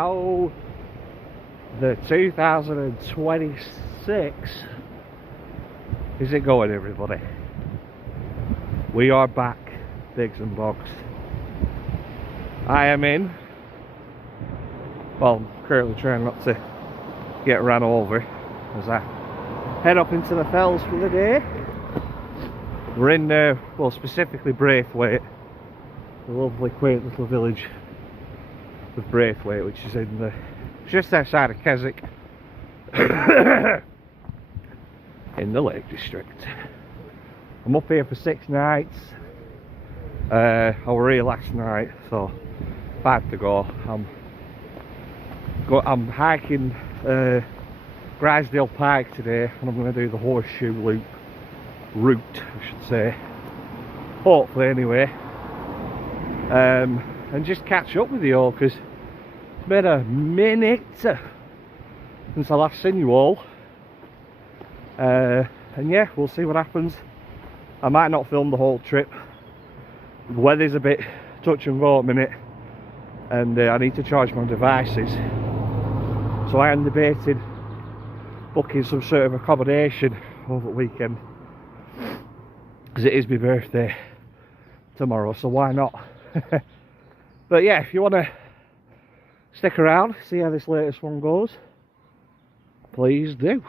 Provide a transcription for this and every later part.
how the 2026 is it going, everybody? We are back, Bigs and Bogs. I am in. Well, I'm currently trying not to get ran over as I head up into the fells for the day. We're in, well, specifically Braithwaite, the lovely quaint little village of Braithwaite, which is in the just outside of Keswick in the Lake District. I'm up here for 6 nights. I was here last night, so 5 to go. I'm hiking Grisdale Pike today, and I'm going to do the horseshoe route, I should say. Hopefully, anyway. And just catch up with you all, because it's been a minute since I last seen you all. And yeah, we'll see what happens. I might not film the whole trip. The weather's a bit touch and go at the minute, and I need to charge my devices. So I am debating booking some sort of accommodation over the weekend, because it is my birthday tomorrow, so why not? But yeah, if you want to stick around, see how this latest one goes, please do.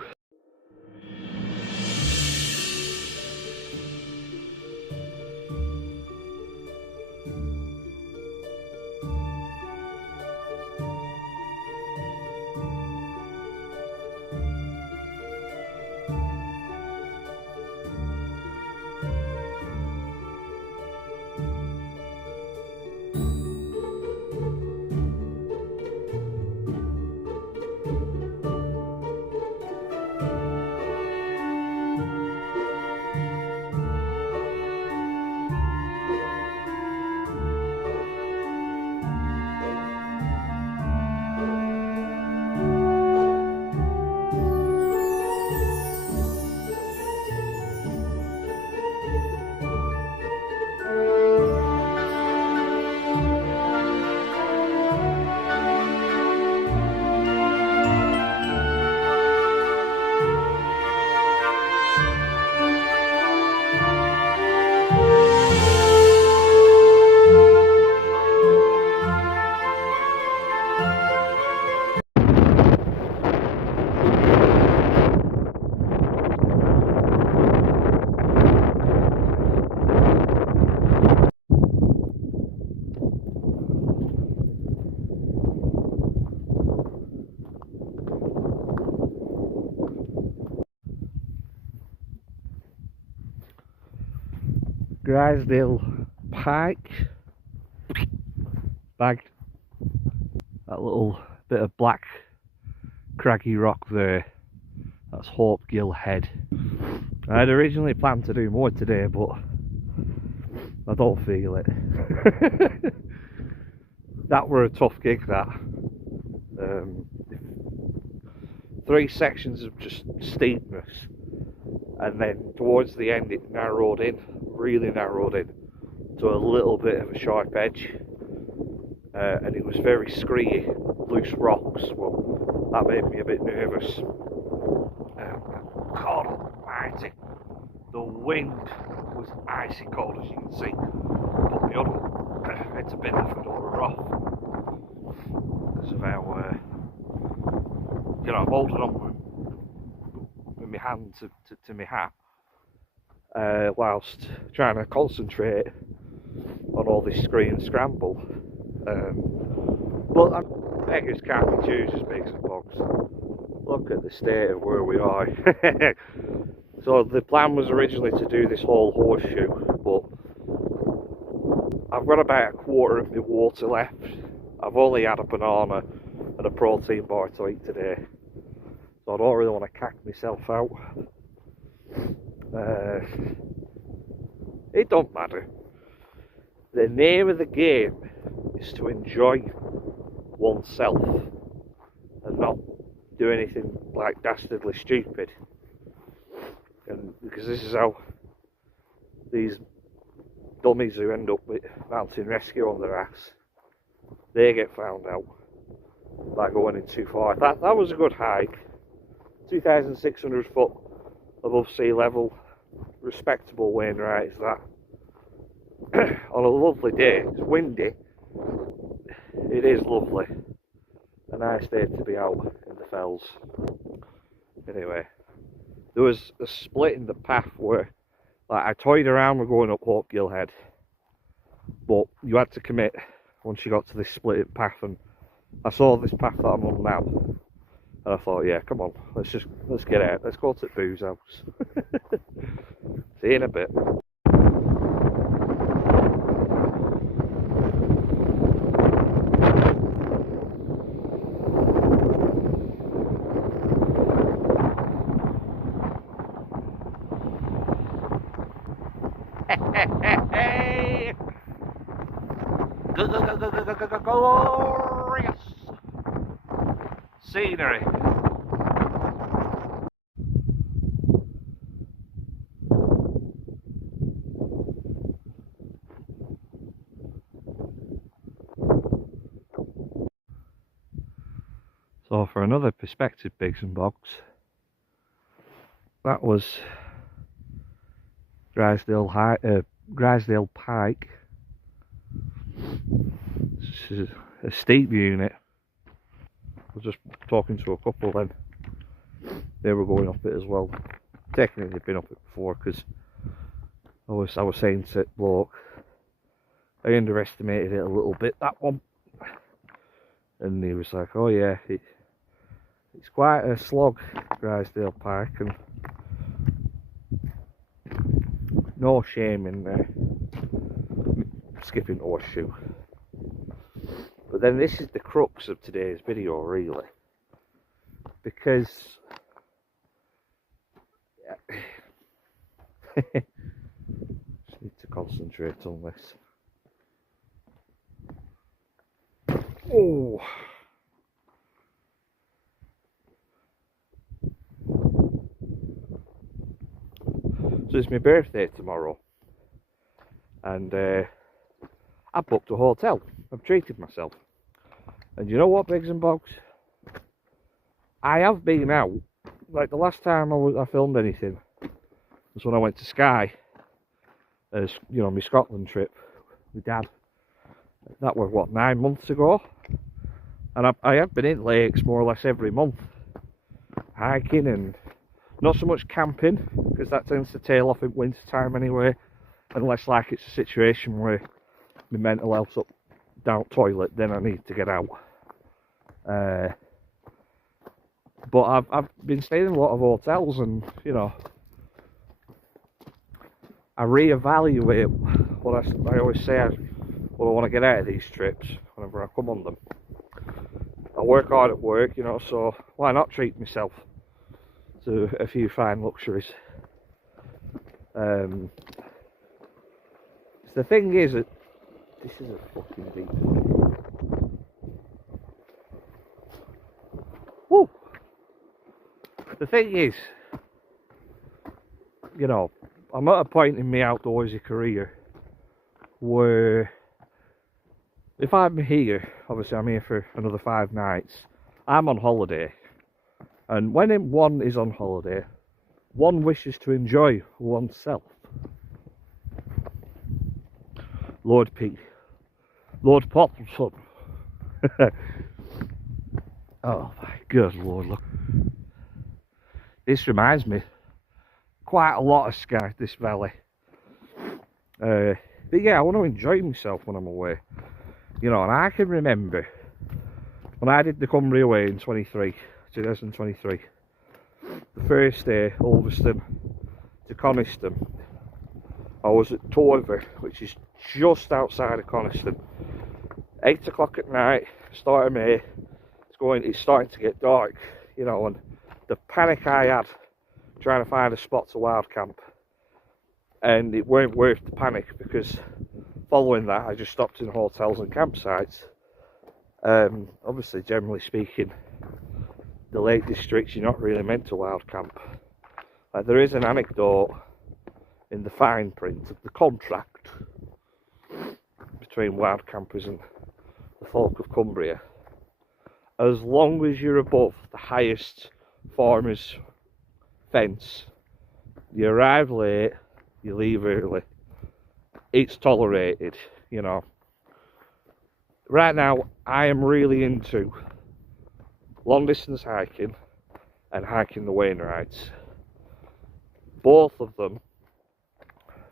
Grisdale Pike, bagged that little bit of black craggy rock there. That's Hope Gill Head. I had originally planned to do more today, but I don't feel it. That were a tough gig, that. 3 sections of just steepness, and then towards the end it narrowed in, really narrowed in to a little bit of a sharp edge, and it was very screedy, loose rocks. Well, that made me a bit nervous. God almighty, the wind was icy cold, as you can see. Put me on, I had to bend the fedora off because of how you know, I'm holding on with my hand to my hat, whilst trying to concentrate on all this screen and scramble. But beggars can't be choosers, Bigs and Bogs. Look at the state of where we are. So the plan was originally to do this whole horseshoe, but I've got about a quarter of my water left. I've only had a banana and a protein bar to eat today, so I don't really want to cack myself out. It don't matter. The name of the game is to enjoy oneself and not do anything like dastardly stupid. And because this is how these dummies who end up with mountain rescue on their ass, they get found out. by going in too far. That was a good hike. 2,600 foot above sea level. Respectable Wainwright is that. On a lovely day. It's windy. It is lovely. A nice day to be out in the fells. Anyway, there was a split in the path where, like, I toyed around with going up Hope Gill Head, but you had to commit once you got to this split path, and I saw this path that I'm on now, and I thought, yeah, come on, let's get out, let's go to the booze house. See you in a bit. Glorious scenery. So for another perspective, Biggs and Boggs, that was Drysdale Pike. This is a steep unit. I was just talking to a couple then. They were going up it as well. Technically they've been up it before, because I was saying to bloke, I underestimated it a little bit, that one. And he was like, oh yeah, it's quite a slog, Drysdale Pike, and no shame in skipping horseshoe. But then this is the crux of today's video, really, because just need to concentrate on this. Oh, so it's my birthday tomorrow, and I booked a hotel. I've treated myself. And you know what, Biggs and Boggs? I have been out. Like, the last time I filmed anything was when I went to Skye, as you know, my Scotland trip with Dad. That was what, 9 months ago? And I have been in lakes more or less every month, hiking, and not so much camping, because that tends to tail off in winter time anyway, unless like it's a situation where my mental health's up down toilet, then I need to get out. But I've been staying in a lot of hotels, and you know, I reevaluate what I always say, what I want to get out of these trips whenever I come on them. I work hard at work, you know, so why not treat myself to a few fine luxuries? The thing is that this is a fucking deep. Woo! The thing is, you know, I'm at a point in my outdoorsy career where if I'm here, obviously I'm here for another 5 nights, I'm on holiday. And when one is on holiday, one wishes to enjoy oneself. Lord P. Lord Poppleton. Oh my good lord, look. This reminds me quite a lot of Skye, this valley. But yeah, I want to enjoy myself when I'm away. You know, and I can remember when I did the Cumbria Way in 2023. The first day, Ulverston to Coniston. I was at Torver, which is just outside of Coniston. 8 o'clock at night, start of May. It's starting to get dark, you know, and the panic I had trying to find a spot to wild camp, and it weren't worth the panic, because following that I just stopped in hotels and campsites. Obviously, generally speaking, the Lake Districts, you're not really meant to wild camp. Like, there is an anecdote in the fine print of the contract between wild campers and the folk of Cumbria as long as you're above the highest farmer's fence, you arrive late, you leave early, it's tolerated, you know. Right now, I am really into long distance hiking and hiking the Wainwrights. Both of them,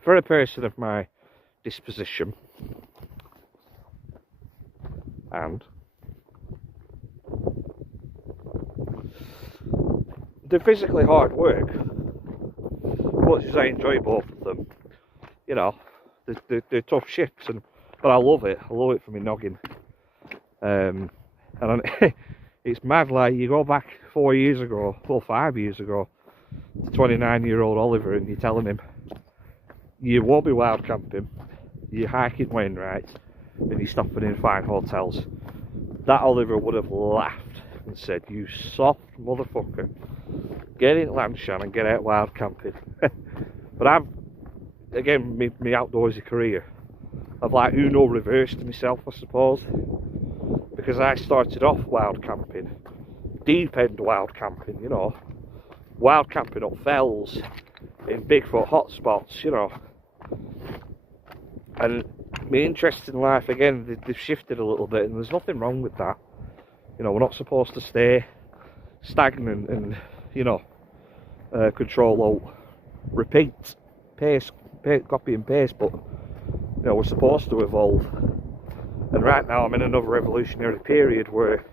for a person of my disposition, and they're physically hard work. Much as I enjoy both of them, you know, they're tough shifts, but I love it. I love it for my noggin. And it's mad. Like, you go back 4 years ago, well, 5 years ago, to 29-year-old Oliver, and you're telling him you won't be wild camping, you're hiking Wainwright, and you're stopping in fine hotels. That Oliver would have laughed and said, "You soft motherfucker, get in Lanshan and get out wild camping." But I've, again, my outdoorsy career, I've like Uno reversed myself, I suppose, because I started off wild camping, deep end wild camping, you know, wild camping up fells, in Bigfoot hotspots, you know. And my interest in life, again, they've shifted a little bit, and there's nothing wrong with that. You know, we're not supposed to stay stagnant and, you know, control alt, repeat, pace, copy and paste, but, you know, we're supposed to evolve. And right now I'm in another evolutionary period where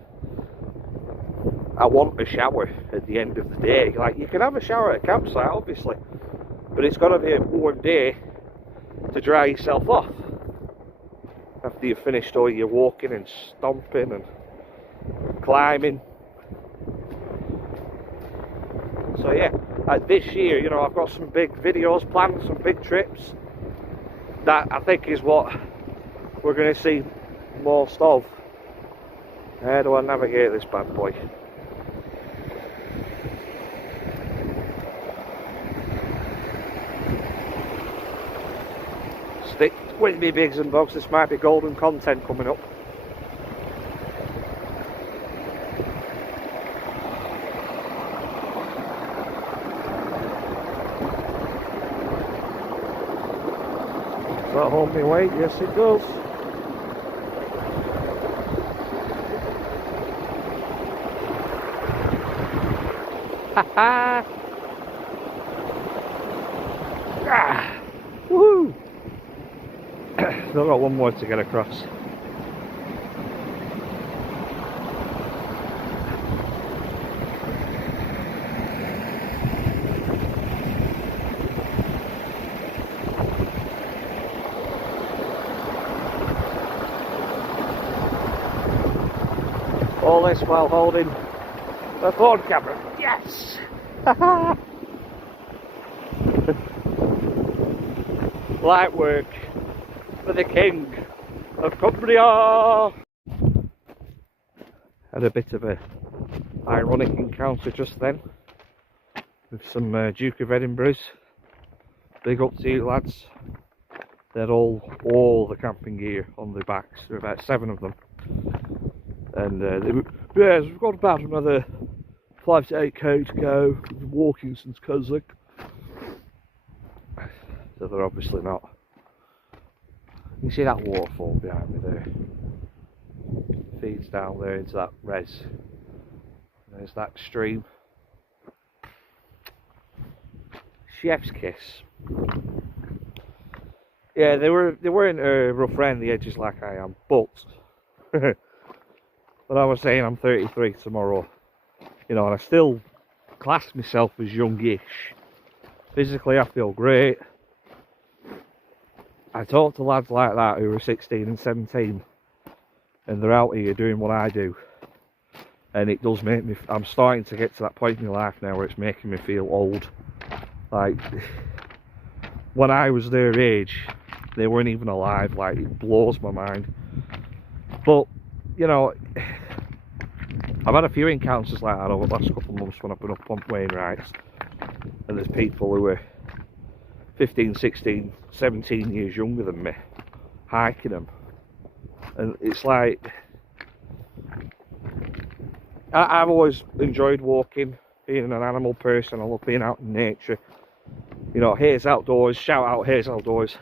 I want a shower at the end of the day. Like, you can have a shower at a campsite, obviously, but it's got to be a warm day to dry yourself off after you've finished all your walking and stomping and climbing. So yeah, this year, you know, I've got some big videos planned, some big trips that I think is what we're going to see most of. How do I navigate this bad boy? Stick with me, bigs and bogs, this might be golden content coming up. Does that hold me weight? Yes, it does. Ha ha! Woohoo! Still got one more to get across. All this while holding the phone camera. Yes! Light work for the king of Cumbria. Had a bit of a ironic encounter just then with some Duke of Edinburghs. Big up to you, lads. They had all the camping gear on their backs. There were about 7 of them, and yeah, we've got about another 5 to 8k to go. We've been walking since Keswick. So they're obviously not. You see that waterfall behind me there? Feeds down there into that res. There's that stream. Chef's kiss. Yeah, they weren't rough around the edges like I am, but but I was saying I'm 33 tomorrow, you know, and I still class myself as youngish. Physically I feel great. I talk to lads like that who are 16 and 17 and they're out here doing what I do, and it does make me, I'm starting to get to that point in my life now where it's making me feel old. Like, when I was their age, they weren't even alive. Like, it blows my mind. But, you know, I've had a few encounters like that over the last couple of months when I've been up on Wainwrights, and there's people who are 15, 16, 17 years younger than me hiking them, and it's like, I've always enjoyed walking, being an animal person. I love being out in nature. You know, Hayes Outdoors, shout out Hayes Outdoors.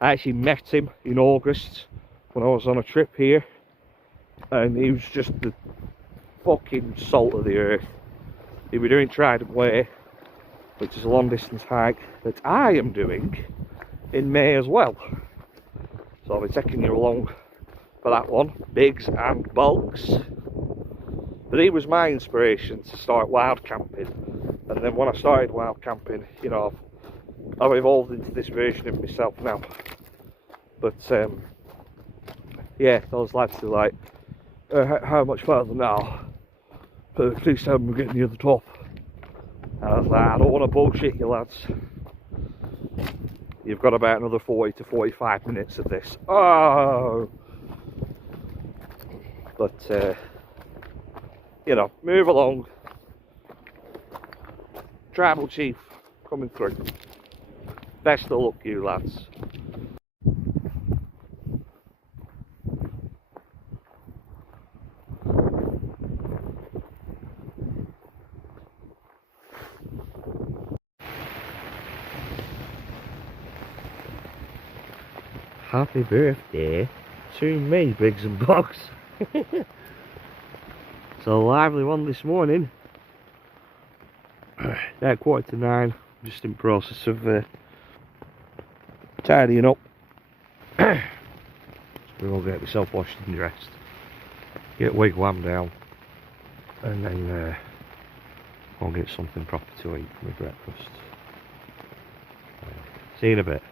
I actually met him in August when I was on a trip here, and he was just the fucking salt of the earth. He'll be doing Trident Way, which is a long distance hike that I am doing in May as well. So I'll be taking you along for that one, bigs and bulks. But he was my inspiration to start wild camping, and then when I started wild camping, you know, I've evolved into this version of myself now. But yeah, those lads are like, how much further now? Please tell me we're getting near the top. And I was like, I don't want to bullshit you lads. You've got about another 40 to 45 minutes of this. Oh! But, you know, move along. Tribal Chief coming through. Best of luck, you lads. Happy birthday to me, Biggs and Bogs. It's a lively one this morning. At 8:45, just in process of tidying up. So we will get myself washed and dressed, get wigwam down, and then I'll get something proper to eat for my breakfast. See you in a bit.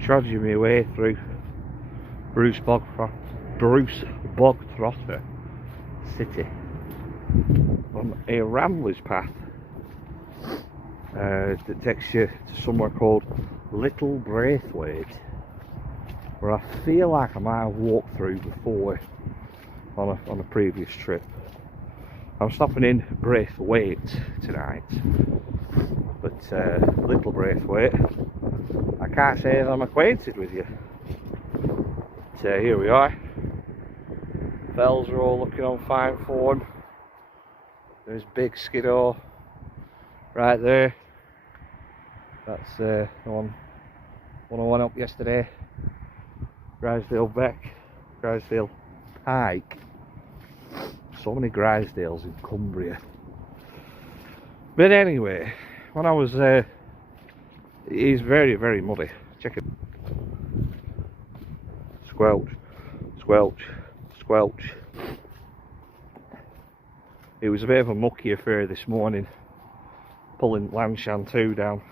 Trudging my way through Bruce Bogtrotter City on a rambler's path that takes you to somewhere called Little Braithwaite, where I feel like I might have walked through before on a previous trip. I'm stopping in Braithwaite tonight, but Little Braithwaite, I can't say as I'm acquainted with you. So here we are. Bells are all looking on fine form. There's Big Skiddaw right there. That's the one I went up yesterday. Grisdale Beck, Grisdale Hike. So many Grisdales in Cumbria. But anyway, when I was there, it is very, very muddy. Check it. Squelch, squelch, squelch. It was a bit of a mucky affair this morning, pulling Lanshan 2 down,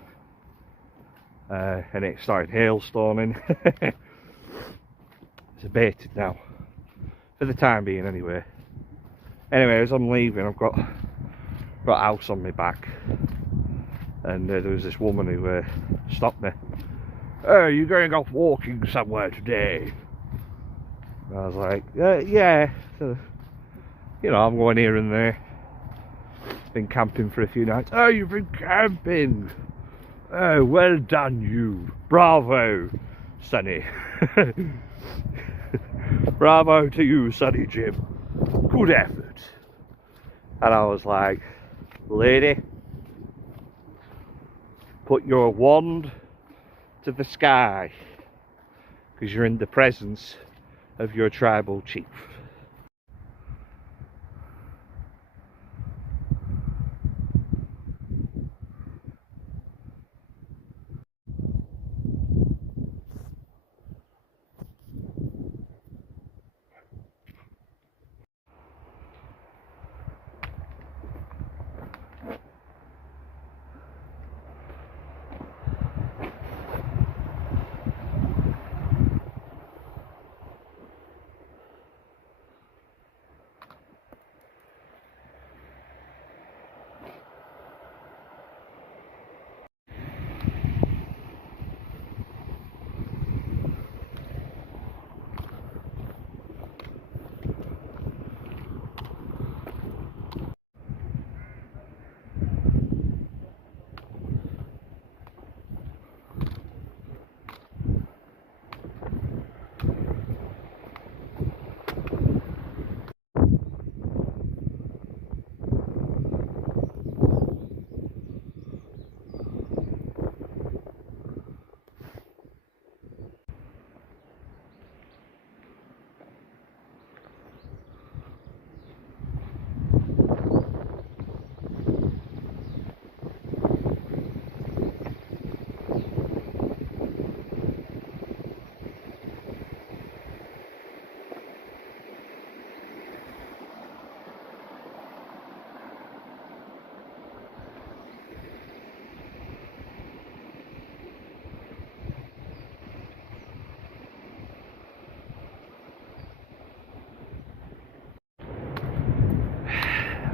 and it started hailstorming. It's abated now, for the time being anyway. Anyway, as I'm leaving, I've got house on my back, and there was this woman who stopped me. "Oh, you going off walking somewhere today?" And I was like, yeah. So, you know, I'm going here and there. Been camping for a few nights. "Oh, you've been camping? Oh, well done you. Bravo, Sonny. Bravo to you, Sonny Jim. Good effort. And I was like, lady, put your wand to the sky, because you're in the presence of your tribal chief.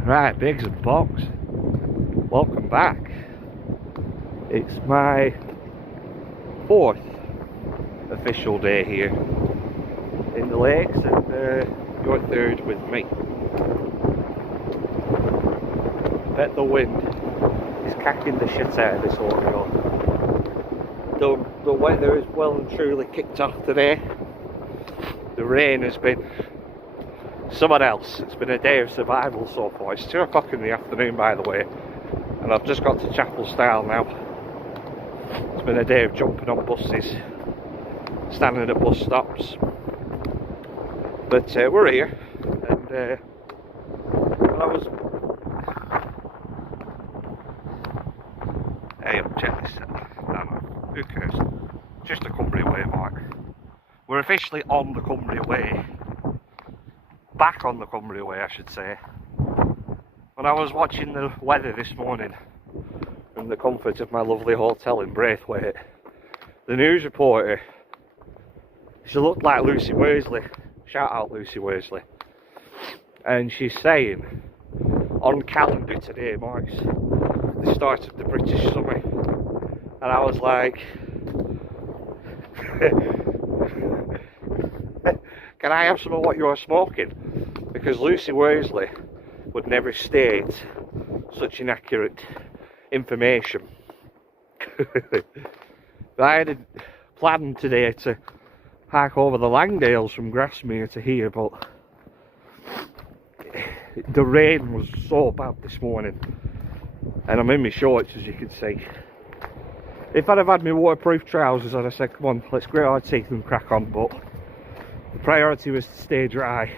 Right, Biggs and Box, welcome back. It's my 4th official day here in the lakes, and your 3rd with me. Bet the wind is kicking the shit out of this audio. The weather is well and truly kicked off today. The rain has been someone else. It's been a day of survival so far. It's 2 o'clock in the afternoon, by the way, and I've just got to Chapel Style now. It's been a day of jumping on buses, standing at bus stops, but we're here. And when I was, hey, check this out. I don't know, who cares? Just the Cumbria Way, Mark. We're officially on the Cumbria Way. Back on the Cumbria Way, I should say. When I was watching the weather this morning from the comfort of my lovely hotel in Braithwaite, the news reporter, she looked like Lucy Worsley. Shout out Lucy Worsley. And she's saying, on calendar today marks the start of the British summer. And I was like, can I have some of what you're smoking? Because Lucy Worsley would never state such inaccurate information. I had planned today to hike over the Langdales from Grasmere to here, but the rain was so bad this morning, and I'm in my shorts, as you can see. If I'd have had my waterproof trousers, I'd have said, come on, let's grit our teeth and crack on, but the priority was to stay dry,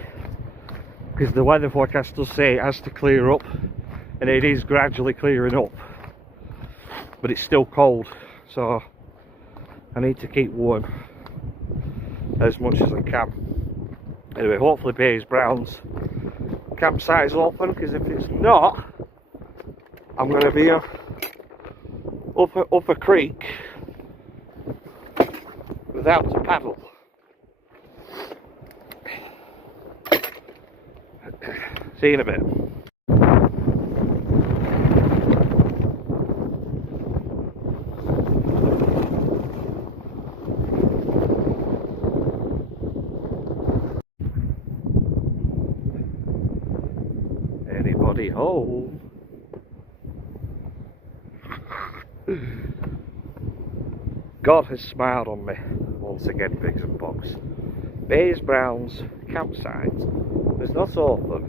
because the weather forecast does say it has to clear up, and it is gradually clearing up, but it's still cold, so I need to keep warm as much as I can. Anyway, hopefully Bays Brown's campsite is open, because if it's not, I'm going to be up a creek without a paddle. See you in a bit. Anybody home? God has smiled on me once again, Biggs and Bogs. Bays Brown's campsite was not open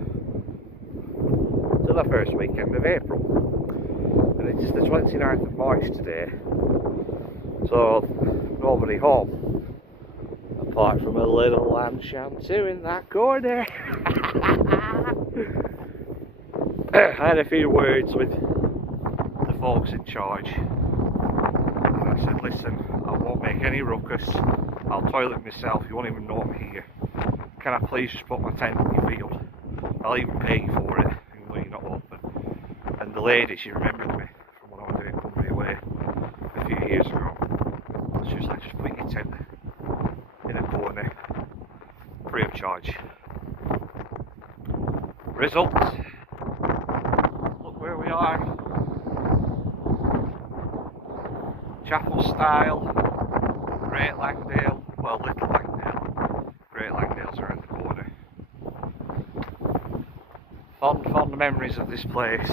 till the first weekend of April, and it's the 29th of March today, so nobody home apart from a little lamb shanty in that corner. I had a few words with the folks in charge, and I said, listen, I won't make any ruckus, I'll toilet myself, you won't even know I'm here. Can I please just put my tent in your field? I'll even pay you for it, even though you're not open. And the lady, she remembered me from when I was doing Company Away a few years ago. She was like, just put your tent in a corner, free of charge. Results, look where we are. Chapel style, Great Langdale, well, Little Langdale. Great Langdale's around the corner. Fond memories of this place.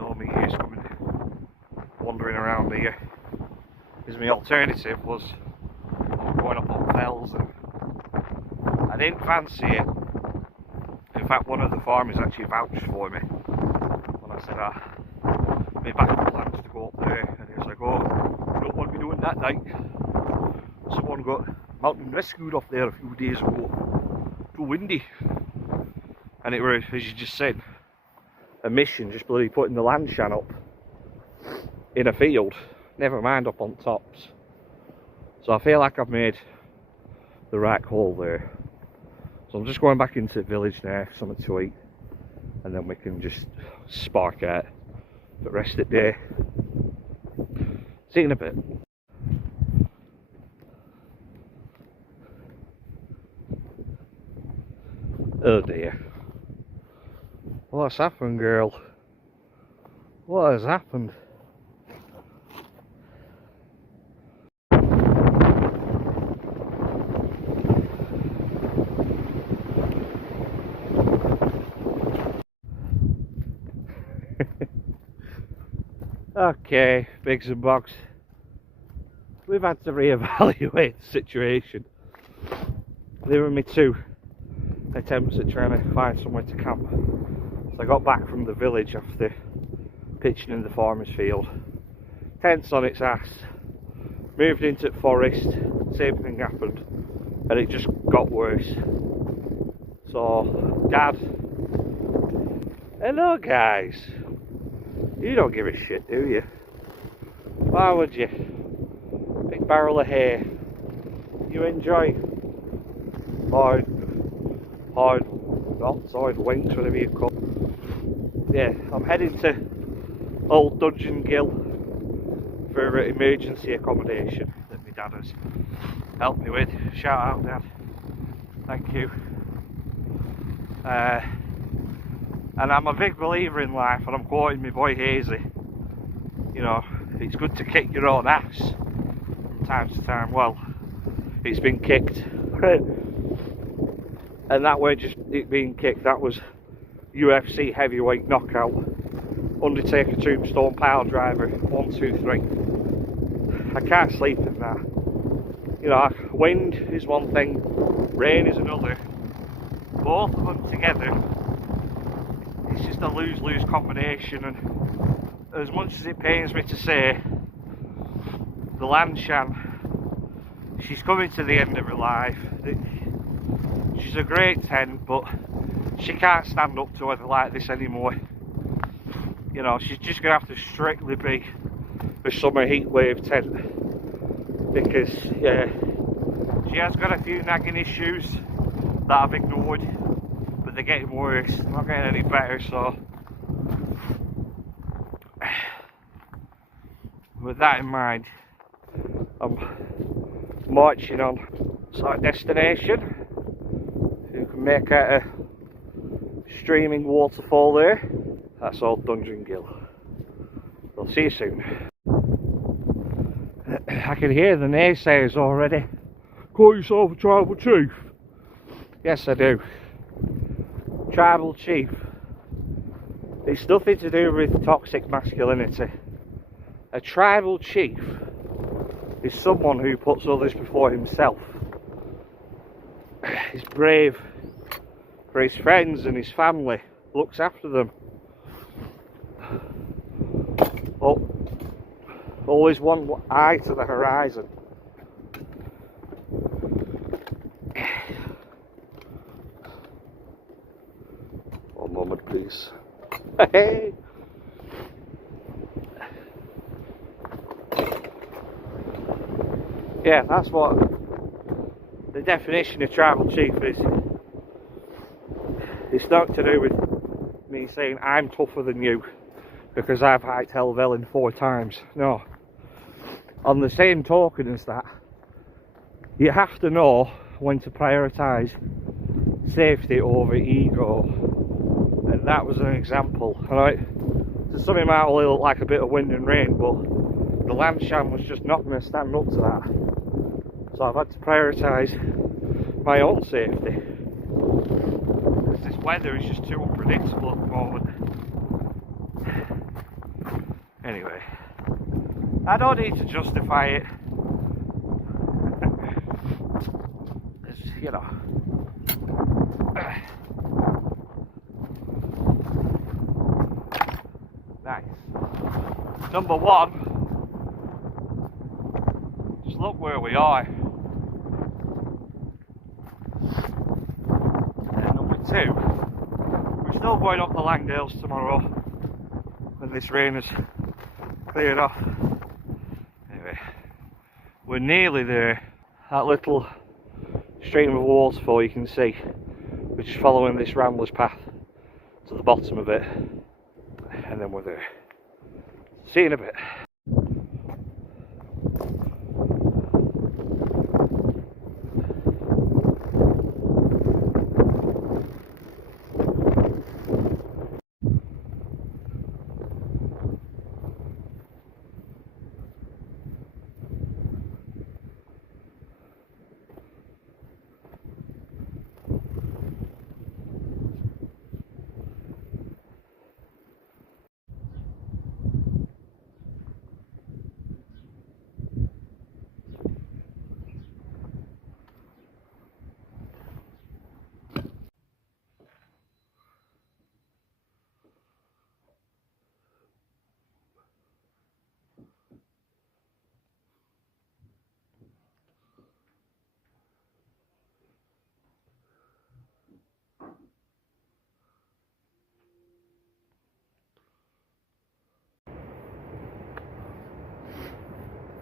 All my years coming, wandering around here. Because my alternative was going up on fells, and I didn't fancy it. In fact, one of the farmers actually vouched for me when I said my backup plans to go up there, and he was like, oh, you don't want to be doing that night. Someone got mountain rescued off there a few days ago. Too windy. And it was, as you just said, a mission, just bloody putting the land shan up in a field, never mind up on tops. So I feel like I've made the right call there. So I'm just going back into the village now, something to eat, and then we can just spark out the rest of the day. See you in a bit. Oh dear. What's happened, girl? What has happened? Okay, Biggs and Bogs. We've had to reevaluate the situation. There were me two attempts at trying to find somewhere to camp. So I got back from the village after pitching in the farmer's field. Tent's on its ass. Moved into the forest, same thing happened, and it just got worse. So, Dad, hello guys. You don't give a shit, do you? Why would you? Big barrel of hay. You enjoy hard knots, hard winks, whatever you call it. Yeah, I'm heading to Old Dungeon Gill for emergency accommodation that my dad has helped me with. Shout out, Dad. Thank you. And I'm a big believer in life, and I'm quoting my boy Hazy. You know, it's good to kick your own ass from time to time. Well, it's been kicked. And that weren't just it being kicked, that was UFC heavyweight knockout. Undertaker Tombstone Pile Driver, 1, 2, 3. I can't sleep in that. You know, wind is one thing, rain is another. Both of them together, it's just a lose-lose combination. And as much as it pains me to say, the Lanshan, she's coming to the end of her life. She's a great tent, but she can't stand up to weather like this anymore. You know, she's just going to have to strictly be a summer heat wave tent, because yeah, she has got a few nagging issues that I've ignored, but they're getting worse, they're not getting any better. So with that in mind, I'm marching on sort of destination. You can make out a streaming waterfall there. That's Old Dungeon Gill. I'll see you soon. I can hear the naysayers already. Call yourself a tribal chief? Yes, I do. Tribal chief. It's nothing to do with toxic masculinity. A tribal chief is someone who puts others before himself. He's brave for his friends and his family, looks after them. Oh, always one eye to the horizon. One moment, please. Hey! Yeah, that's what the definition of tribal chief is. It's not to do with me saying I'm tougher than you because I've hiked Helvellyn 4 times. No. On the same token as that, you have to know when to prioritise safety over ego. And that was an example. Alright, so some of it might only look like a bit of wind and rain, but the Lancashire was just not going to stand up to that. So I've had to prioritise my own safety. Because this weather is just too unpredictable at the moment. Anyway, I don't need to justify it. It's, you know. Nice. Number 1, just look where we are. And number 2, we're still going up the Langdales tomorrow when this rain has cleared off. Anyway, we're nearly there. That little stream of waterfall you can see, we're just following this rambler's path to the bottom of it, and then we're there. See you in a bit.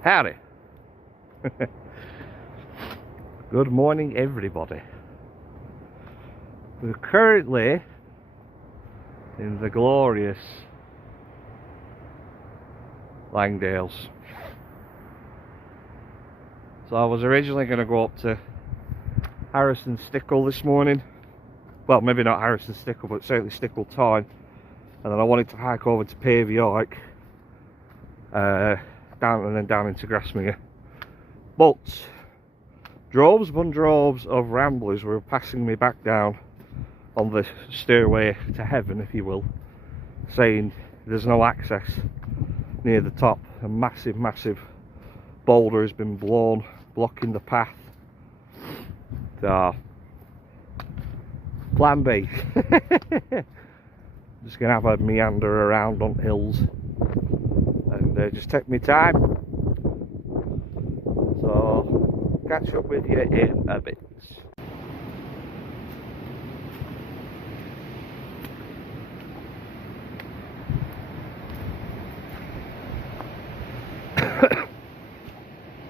Howdy. Good morning, everybody. We're currently in the glorious Langdales. So I was originally going to go up to Harrison Stickle this morning. Well, maybe not Harrison Stickle, but certainly Stickle Tarn. And then I wanted to hike over to Pave York, down and then down into Grasmere. But droves upon droves of ramblers were passing me back down on the stairway to heaven, if you will, saying there's no access near the top. A massive, massive boulder has been blown, blocking the path. So, plan B. Just gonna have a meander around on hills and just take my time. So, catch up with you in a bit.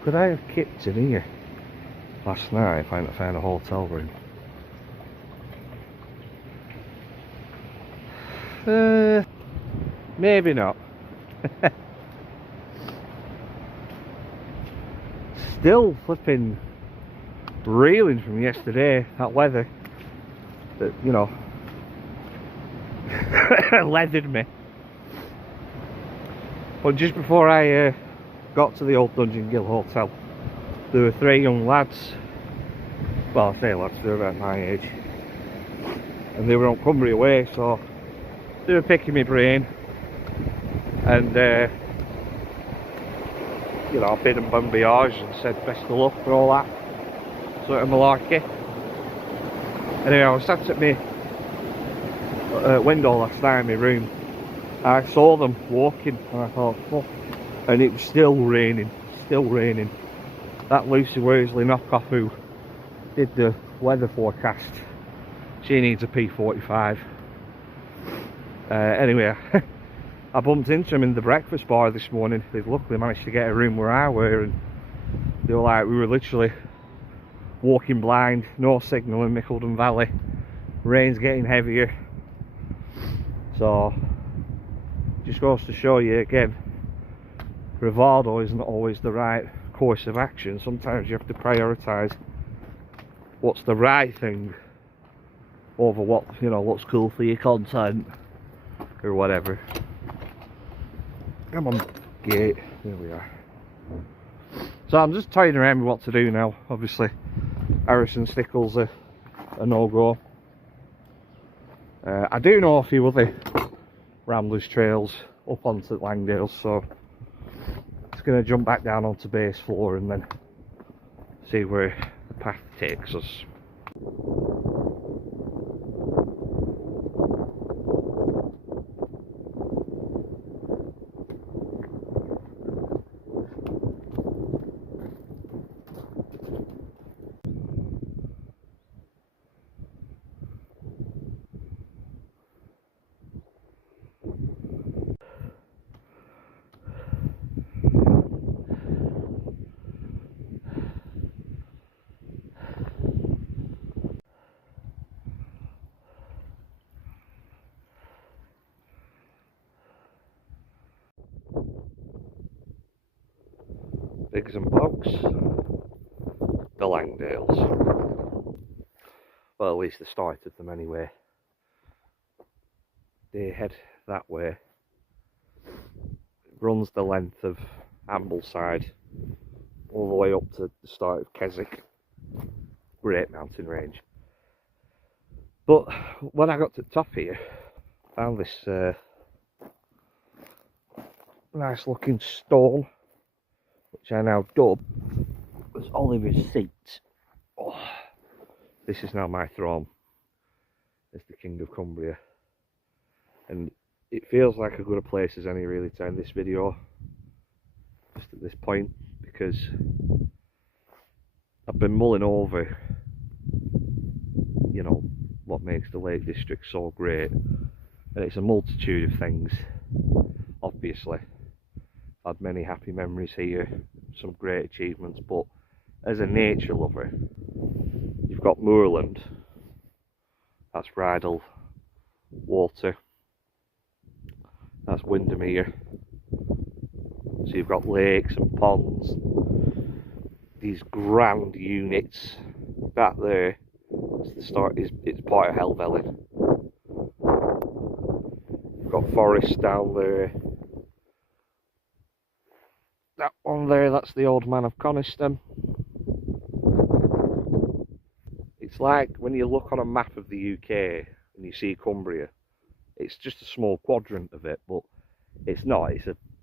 Could I have kicked in here last night if I hadn't found a hotel room? Maybe not. Still flipping reeling from yesterday, that weather that, you know, leathered me. But just before I got to the old Dungeon Gill Hotel, there were 3 young lads, well, I say lads, they were about my age, and they were on Cumbria Way, so they were picking my brain, and you know, bid them bon voyage and said best of luck for all that sort of malarkey. Anyway, I was sat at my window last night in my room. I saw them walking and I thought, fuck. And it was still raining, still raining. That Lucy Worsley knockoff who did the weather forecast, she needs a P45. Anyway, I bumped into them in the breakfast bar this morning. They've luckily managed to get a room where I were, and they were like, we were literally walking blind, no signal in Mickleden Valley, rain's getting heavier. So just goes to show you again, bravado isn't always the right course of action. Sometimes you have to prioritise what's the right thing over what, you know, what's cool for your content or whatever. Come on, gate. There we are. So I'm just trying to remember what to do now. Obviously Harrison Stickle's a no-go. I do know a few other Ramblers trails up onto Langdale, so it's going to jump back down onto base floor and then see where the path takes us. Biggs and Bogs, the Langdales. Well, at least the start of them anyway. They head that way. It runs the length of Ambleside all the way up to the start of Keswick. Great mountain range. But when I got to the top here, I found this nice looking stone, which I now dub as Oliver's seat. Oh, this is now my throne as the King of Cumbria, and it feels like a good a place as any really to end this video just at this point, because I've been mulling over, you know, what makes the Lake District so great, and it's a multitude of things. Obviously I've had many happy memories here, some great achievements, but as a nature lover, you've got moorland, that's Rydal Water, that's Windermere, so you've got lakes and ponds, these grand units. That there is the start, it's part of Helvellyn. You've got forests down there. That one there, that's the Old Man of Coniston. It's like when you look on a map of the UK and you see Cumbria, it's just a small quadrant of it, but it's not.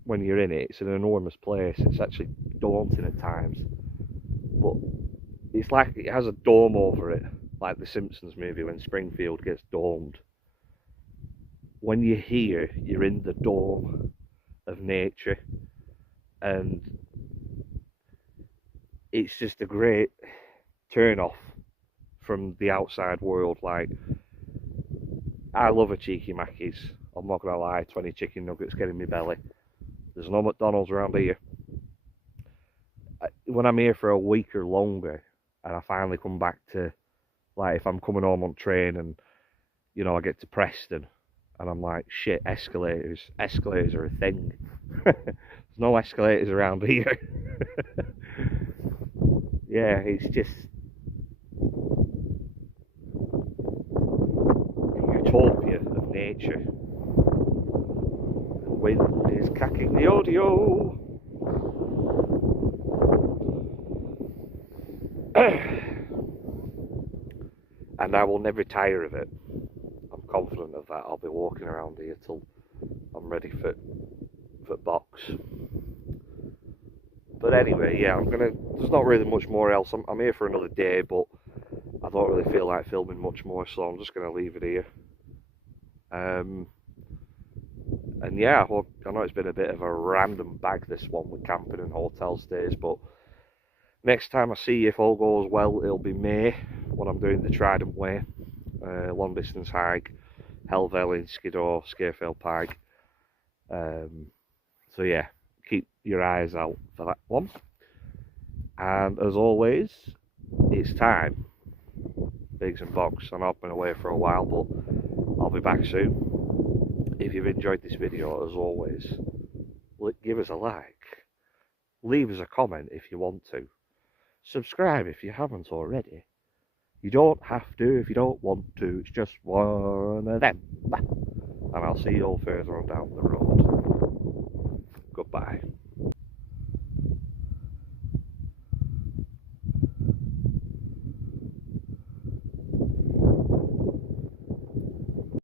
When you're in it, it's an enormous place. It's actually daunting at times, but it's like it has a dome over it, like the Simpsons movie when Springfield gets domed. When you're here, you're in the dome of nature, and it's just a great turn off from the outside world. Like, I love a cheeky Mackey's, I'm not gonna lie. 20 chicken nuggets getting me belly. There's no McDonald's around here. When I'm here for a week or longer and I finally come back to, like, if I'm coming home on train and, you know, I get to Preston and I'm like, shit, escalators are a thing. There's no escalators around here. Yeah, it's just a utopia of nature. The wind is cacking the audio. And I will never tire of it. I'm confident of that. I'll be walking around here till I'm ready for box. But anyway, yeah, there's not really much more else. I'm here for another day, but I don't really feel like filming much more, so I'm just going to leave it here. And yeah, I know it's been a bit of a random bag, this one, with camping and hotel stays, but next time I see you, if all goes well, it'll be May, when I'm doing the Trident Way, long distance hike, Helvellyn, Skiddaw, Scafell Pike. So yeah, keep your eyes out for that one. And as always, it's time. Biggs and Box. I know I've been away for a while, but I'll be back soon. If you've enjoyed this video, as always, give us a like. Leave us a comment if you want to. Subscribe if you haven't already. You don't have to if you don't want to. It's just one of them. And I'll see you all further on down the road. Goodbye.